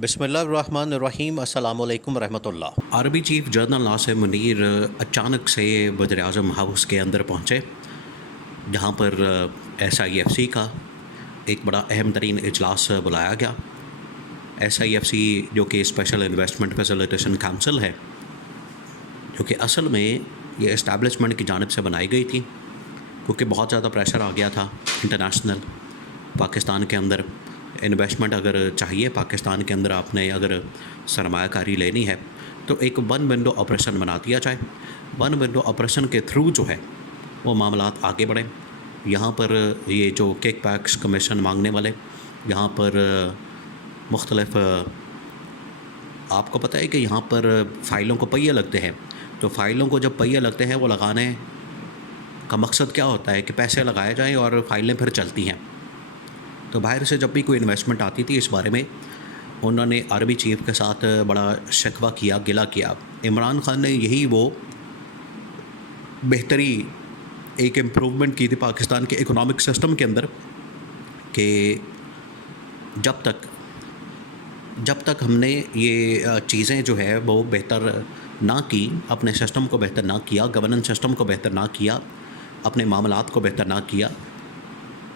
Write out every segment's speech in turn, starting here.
बिस्मिल्लाहिर्रहमानिर्रहीम अस्सलामुअलैकुम रहमतुल्लाह। Army chief general Nasir Munir अचानक से वज़ीर आज़म हाउस के अंदर पहुँचे, जहाँ पर SIFC का एक बड़ा अहम तरीन इजलास बुलाया गया। SIFC जो कि स्पेशल इन्वेस्टमेंट फैसिलिटेशन काउंसिल है, जो कि असल में ये इस्टेब्लिशमेंट की जानिब से बनाई गई थी, क्योंकि बहुत ज़्यादा प्रेशर आ गया था इंटरनेशनल पाकिस्तान के अंदर। इन्वेस्टमेंट अगर चाहिए पाकिस्तान के अंदर, आपने अगर सरमायाकारी लेनी है तो एक वन विंडो ऑपरेशन बना दिया जाए। वन विंडो ऑपरेशन के थ्रू जो है वो मामलात आगे बढ़ें। यहाँ पर ये जो किक बैक्स कमीशन मांगने वाले, यहाँ पर मुख्तलिफ, आपको पता है कि यहाँ पर फ़ाइलों को पहिए लगते हैं। तो फ़ाइलों को जब पहिए लगते हैं, वो लगाने का मकसद क्या होता है कि पैसे लगाए जाएँ और फ़ाइलें फिर चलती हैं। तो बाहर से जब भी कोई इन्वेस्टमेंट आती थी, इस बारे में उन्होंने आर्मी चीफ के साथ बड़ा शिकवा किया, गिला किया। इमरान खान ने यही वो बेहतरी, एक इम्प्रूवमेंट की थी पाकिस्तान के इकोनॉमिक सिस्टम के अंदर, कि जब तक हमने ये चीज़ें जो है वो बेहतर ना की, अपने सिस्टम को बेहतर ना किया, गवर्नेंस सिस्टम को बेहतर ना किया, अपने मामलात को बेहतर ना किया,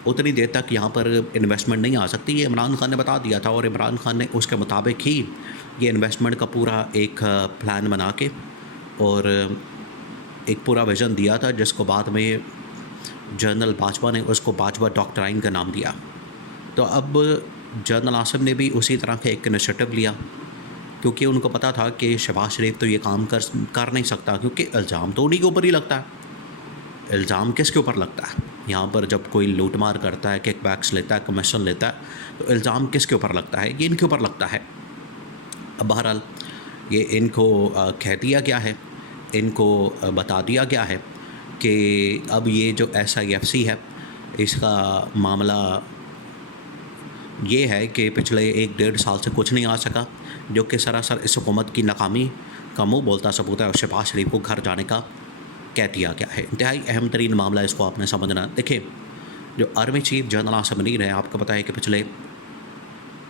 उतनी देर तक यहाँ पर इन्वेस्टमेंट नहीं आ सकती। ये इमरान खान ने बता दिया था, और इमरान खान ने उसके मुताबिक ही ये इन्वेस्टमेंट का पूरा एक प्लान बना के और एक पूरा विज़न दिया था, जिसको बाद में जनरल बाजवा ने उसको बाजवा डॉक्ट्राइन का नाम दिया। तो अब जनरल आसिम ने भी उसी तरह का एक इनिशिएटिव लिया, क्योंकि उनको पता था कि शहबाज शरीफ तो ये काम कर नहीं सकता, क्योंकि इल्ज़ाम तो उन्हीं के ऊपर ही लगता है। इल्ज़ाम किसके ऊपर लगता है? यहाँ पर जब कोई लूटमार करता है, किक बैक्स लेता है, कमीशन लेता है, तो इल्ज़ाम किसके ऊपर लगता है? ये इनके ऊपर लगता है। अब बहरहाल ये इनको कह दिया गया है, इनको बता दिया गया है कि अब ये जो SIFC है, इसका मामला ये है कि पिछले 1-1.5 साल से कुछ नहीं आ सका, जो कि सरासर इस हुकूमत की नाकामी का मुँह बोलता सबूत है। और शहबाज शरीफ को घर जाने का कह दिया गया है। इंतहाई अहम तरीन मामला है, इसको आपने समझना। देखिए, जो army chief general Nasir Munir है, आपको पता है कि पिछले,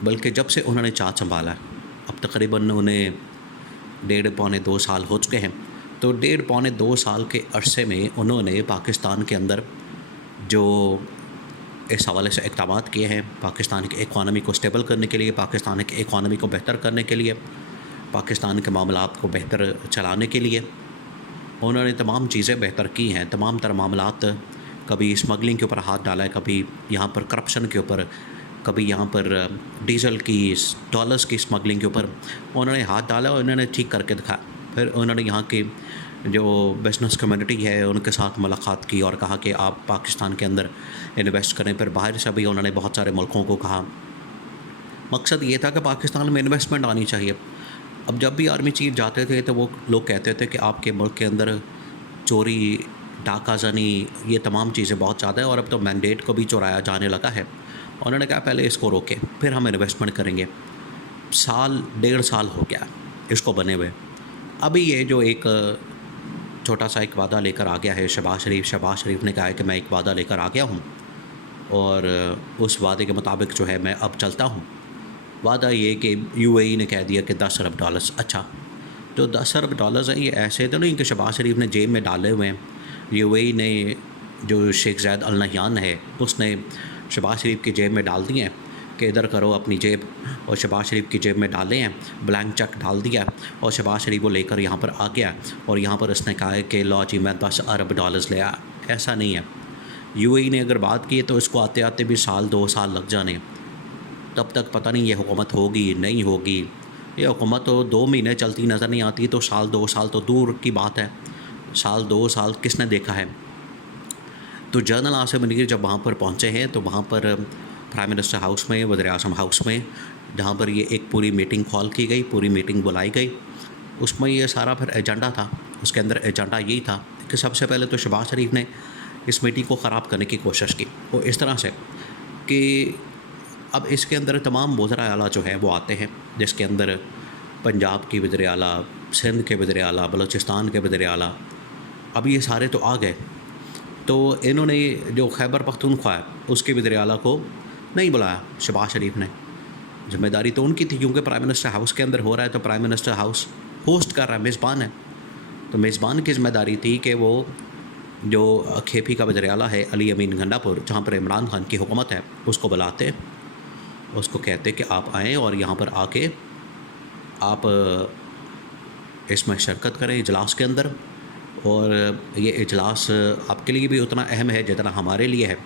बल्कि जब से उन्होंने चार्ज संभाला, अब तकरीबन उन्हें 1.5-2 साल हो चुके हैं। तो 1.5-2 साल के अरसे में उन्होंने पाकिस्तान के अंदर जो इस हवाले से इक़दाम किए हैं, पाकिस्तान की इकॉनमी को स्टेबल करने के लिए, पाकिस्तान की इकॉनमी को बेहतर करने के लिए, पाकिस्तान के मामलात को बेहतर चलाने के लिए उन्होंने तमाम चीज़ें बेहतर की हैं। तमाम तर मामलात, कभी स्मगलिंग के ऊपर हाथ डाला है, कभी यहाँ पर करप्शन के ऊपर, कभी यहाँ पर डीजल की, डॉलर्स की स्मगलिंग के ऊपर उन्होंने हाथ डाला और उन्होंने ठीक करके दिखाया। फिर उन्होंने यहाँ की जो बिज़नेस कम्युनिटी है उनके साथ मुलाकात की और कहा कि आप पाकिस्तान के अंदर इन्वेस्ट करें। फिर बाहर से भी उन्होंने बहुत सारे मुल्कों को कहा। मकसद ये था कि पाकिस्तान में इन्वेस्टमेंट आनी चाहिए। अब जब भी आर्मी चीफ जाते थे तो वो लोग कहते थे कि आपके मुल्क के अंदर चोरी, डाकाज़नी, ये तमाम चीज़ें बहुत ज़्यादा है, और अब तो मैंडेट को भी चुराया जाने लगा है। उन्होंने कहा पहले इसको रोकें, फिर हम इन्वेस्टमेंट करेंगे। 1.5 साल हो गया इसको बने हुए। अभी ये जो एक छोटा सा एक वादा लेकर आ गया है शहबाज शरीफ ने कहा है कि मैं एक वादा लेकर आ गया हूँ, और उस वादे के मुताबिक जो है मैं अब चलता हूँ। वादा ये कि UAE ने कह दिया कि 10 अरब डॉलर्स। अच्छा, जो 10 अरब डॉलर्स हैं, ये ऐसे तो नहीं कि शहबाज शरीफ ने जेब में डाले हुए हैं। UAE ने, जो शेख ज़ायद अल नहयान है, उसने शहबाज शरीफ की जेब में डाल दिए हैं कि इधर करो अपनी जेब, और शहबाज शरीफ की जेब में डाले हैं, ब्लैंक चेक डाल दिया, और शहबाज शरीफ को लेकर यहाँ पर आ गया, और यहाँ पर उसने कहा है कि लो जी मैं 10 अरब डॉलर्स ले आया। ऐसा नहीं है। UAE ने अगर बात की तो इसको आते आते भी 1-2 साल लग जाने। तब तक पता नहीं ये हुकूमत होगी नहीं होगी। ये हुकूमत तो 2 महीने चलती नज़र नहीं आती, तो 1-2 साल तो दूर की बात है। 1-2 साल किसने देखा है? तो जनरल आसिम मुनीर जब वहाँ पर पहुँचे हैं, तो वहाँ पर प्राइम मिनिस्टर हाउस में, वज़ीर आज़म हाउस में, जहाँ पर ये एक पूरी मीटिंग कॉल की गई, पूरी मीटिंग बुलाई गई, उसमें ये सारा फिर एजेंडा था। उसके अंदर एजेंडा यही था कि सबसे पहले तो शहबाज शरीफ ने इस मीटिंग को ख़राब करने की कोशिश की, वो इस तरह से कि अब इसके अंदर तमाम वज़राए आला जो हैं वो आते हैं, जिसके अंदर पंजाब की वज़ीर आला, सिंध के वज़ीर आला, बलूचिस्तान के वज़ीर आला, अब ये सारे तो आ गए। तो इन्होंने जो खैबर पख्तूनख्वा है उसके वज़ीर आला को नहीं बुलाया शहबाज शरीफ ने। जिम्मेदारी तो उनकी थी, क्योंकि प्राइम मिनिस्टर हाउस के अंदर हो रहा है, तो प्राइम मिनिस्टर हाउस होस्ट कर रहा है, मेज़बान है। तो मेज़बान की ज़िम्मेदारी थी कि वो जो खेपी का वज़ीर आला है अली अमीन गंडापुर, जहाँ पर इमरान खान की हुकूमत है, उसको बुलाते, उसको कहते कि आप आएँ और यहाँ पर आके आप इसमें शिरकत करें इजलास के अंदर। और ये इजलास आपके लिए भी उतना अहम है जितना हमारे लिए है।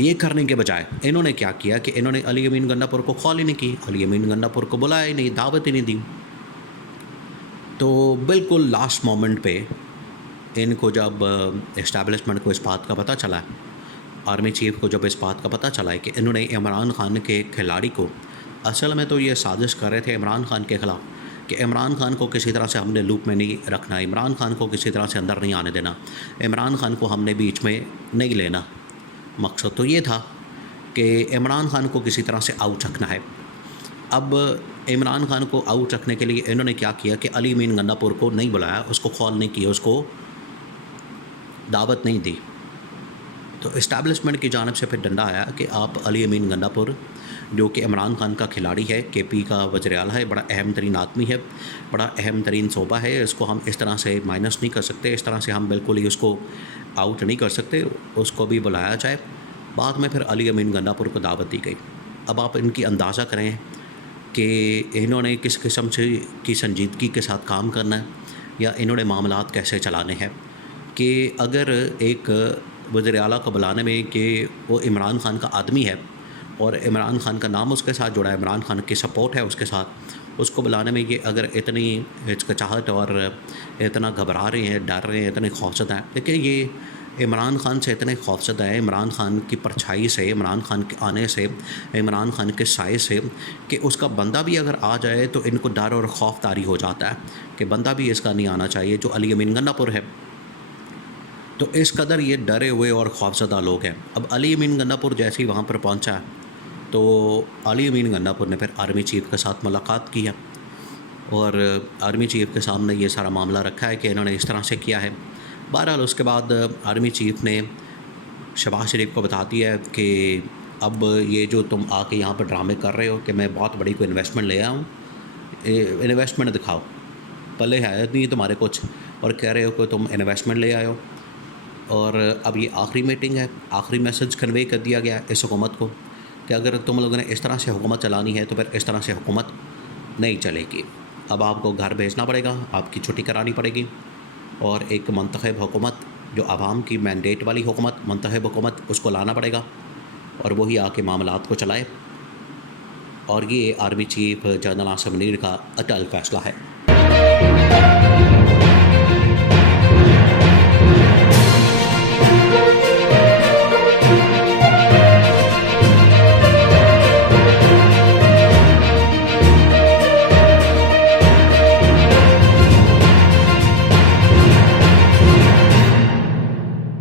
ये करने के बजाय इन्होंने क्या किया कि इन्होंने अली अमीन गंडापुर को कॉल ही नहीं की, अली अमीन गंडापुर को बुलाया ही नहीं, दावत ही नहीं दी। तो बिल्कुल लास्ट मोमेंट पे इनको जब इस्टेब्लिशमेंट को इस बात का पता चला, आर्मी चीफ को जब इस बात का पता चला है कि इन्होंने इमरान खान के खिलाड़ी को, असल में तो ये साजिश कर रहे थे इमरान खान के ख़िलाफ़ कि इमरान खान को किसी तरह से हमने लूप में नहीं रखना, इमरान खान को किसी तरह से अंदर नहीं आने देना, इमरान खान को हमने बीच में नहीं लेना। मकसद तो ये था कि इमरान खान को किसी तरह से आउट रखना है। अब इमरान खान को आउट रखने के लिए इन्होंने क्या किया कि अली अमीन गंडापुर को नहीं बुलाया, उसको कॉल नहीं किया, उसको दावत नहीं दी। तो इस्टेब्लिशमेंट की जानिब से फिर डंडा आया कि आप अली अमीन गंडापुर, जो कि इमरान खान का खिलाड़ी है, केपी का वज़ीर आला है, बड़ा अहम तरीन आदमी है, बड़ा अहम तरीन शोबा है, इसको हम इस तरह से माइनस नहीं कर सकते, इस तरह से हम बिल्कुल ही उसको आउट नहीं कर सकते, उसको भी बुलाया जाए। बाद में फिर अली अमीन गंडापुर को दावत दी गई। अब आप इनकी अंदाज़ा करें कि इन्होंने किस किस्म से की संजीदगी के साथ काम करना है, या इन्होंने मामलात कैसे चलाने हैं। कि अगर एक वज़ीर आला को बुलाने में कि वो इमरान खान का आदमी है और इमरान खान का नाम उसके साथ जुड़ा है, इमरान खान की सपोर्ट है उसके साथ, उसको बुलाने में ये अगर इतनी हिचकिचाहट और इतना घबरा रहे हैं, डर रहे हैं, इतने खौफज़दा हैं, देखिए ये इमरान खान से इतने खौफज़दा हैं, इमरान खान की परछाई से, इमरान खान के आने से, इमरान खान के साए से, कि उसका बंदा भी अगर आ जाए तो इनको डर और खौफ तारी हो जाता है कि बंदा भी इसका नहीं आना चाहिए, जो अली अमीन गंडापुर है। तो इस कदर ये डरे हुए और खौफज़दा लोग हैं। अब अली अमीन गंडापुर जैसे ही वहाँ पर पहुँचा, तो अली अमीन गंडापुर ने फिर आर्मी चीफ़ के साथ मुलाकात की है और आर्मी चीफ़ के सामने ये सारा मामला रखा है कि इन्होंने इस तरह से किया है। बहरहाल उसके बाद आर्मी चीफ़ ने शहबाज शरीफ को बता दिया है कि अब ये जो तुम आके यहाँ पर ड्रामे कर रहे हो कि मैं बहुत बड़ी कोई इन्वेस्टमेंट ले आया हूँ, इन्वेस्टमेंट दिखाओ, पल्ले है नहीं तुम्हारे कुछ, और कह रहे हो कि तुम इन्वेस्टमेंट ले आए हो। और अब ये आखिरी मीटिंग है, आखिरी मैसेज कन्वे कर दिया गया इस हुकूमत को कि अगर तुम लोगों ने इस तरह से हुकूमत चलानी है तो फिर इस तरह से हुकूमत नहीं चलेगी। अब आपको घर भेजना पड़ेगा, आपकी छुट्टी करानी पड़ेगी, और एक मुंतखब हुकूमत, जो आवाम की मैंडेट वाली हुकूमत, मुंतखब हुकूमत, उसको लाना पड़ेगा और वही आके मामलात को चलाए। और ये army chief general Asim Munir का अटल फैसला है।